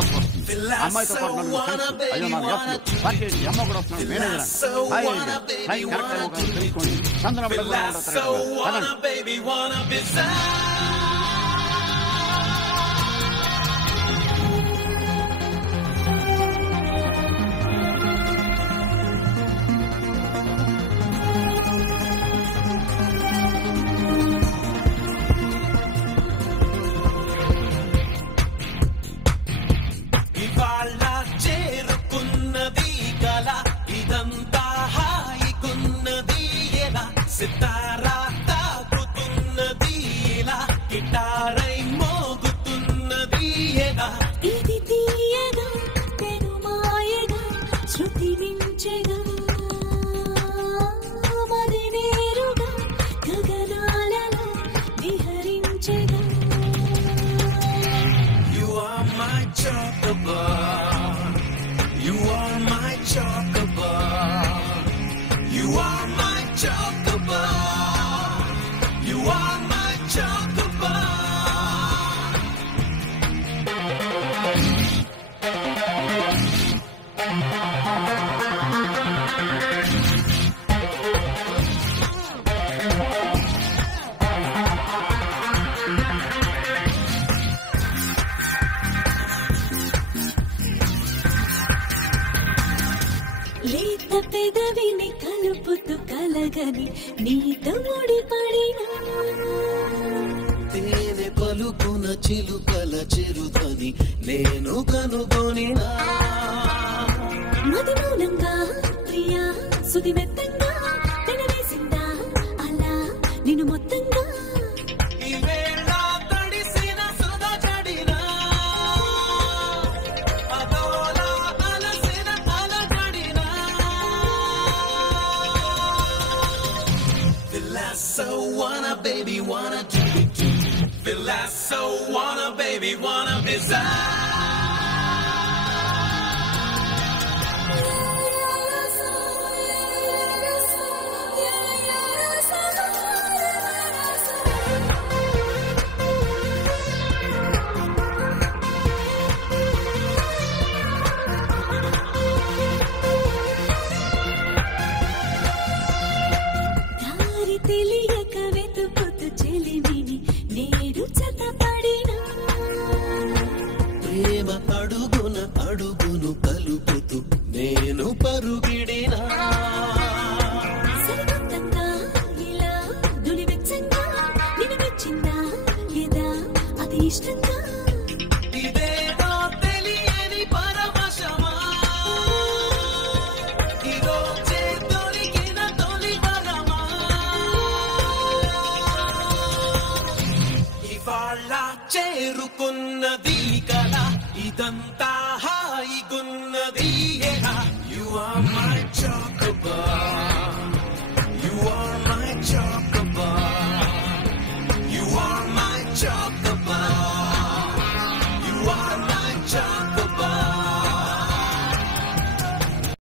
F వస్తుంది. అమ్మాయితో పాటు నలుగురు ఫ్రెండ్స్. అయ్యో నా ఎఫ్లు పార్టీ అమ్మ కూడా వస్తున్నాడు. మేనేజర్ హాయ్ హాయ్ కరెక్ట్ తెలుసుకోండి. చంద్ర సితారా తాకుతున్నది ఇలా గిటారై మోగుతున్నది ఎలా ఇది తీయగా తెను మాయగా శృతి మించెగా మది నేరుగా గగనాలలో విహరించెగా You are my chocobar, you are my chocobar, you are my chocobar, you are my chocobar. లేత పెదవిని కలుపుతూ కలగని నీతో ముడిపడినా తేనె పలుకున చిలుకల చిరుతని నేను కనుగొనినా మది మౌనంగా ప్రియా సుది మెత్తంగా పెనవేసిందా అలా నిన్ను మొత్తంగా ఈ వేళ తడిసిన సుధ జడినా అదోలా అలసిన అలజడినా Villasso wanna baby wanna do Villasso wanna baby wanna bizarre దారి తెలియక వెతుకుతూ చెలిమిని నేడు చతపడినా ప్రేమ అడుగున అడుగును కలుపుతూ నేను పరుగిడినా సరికొత్తంగా ఇలా నులివెచ్చంగా నిన్ను మెచ్చిందా లేదా అది ఇష్టంగా ఇదేదో తెలియని పరవశమా ఇదోచే దొరికిన తొలి వరమా ఇవాళ చేరుకున్నది కదా ఇదంతా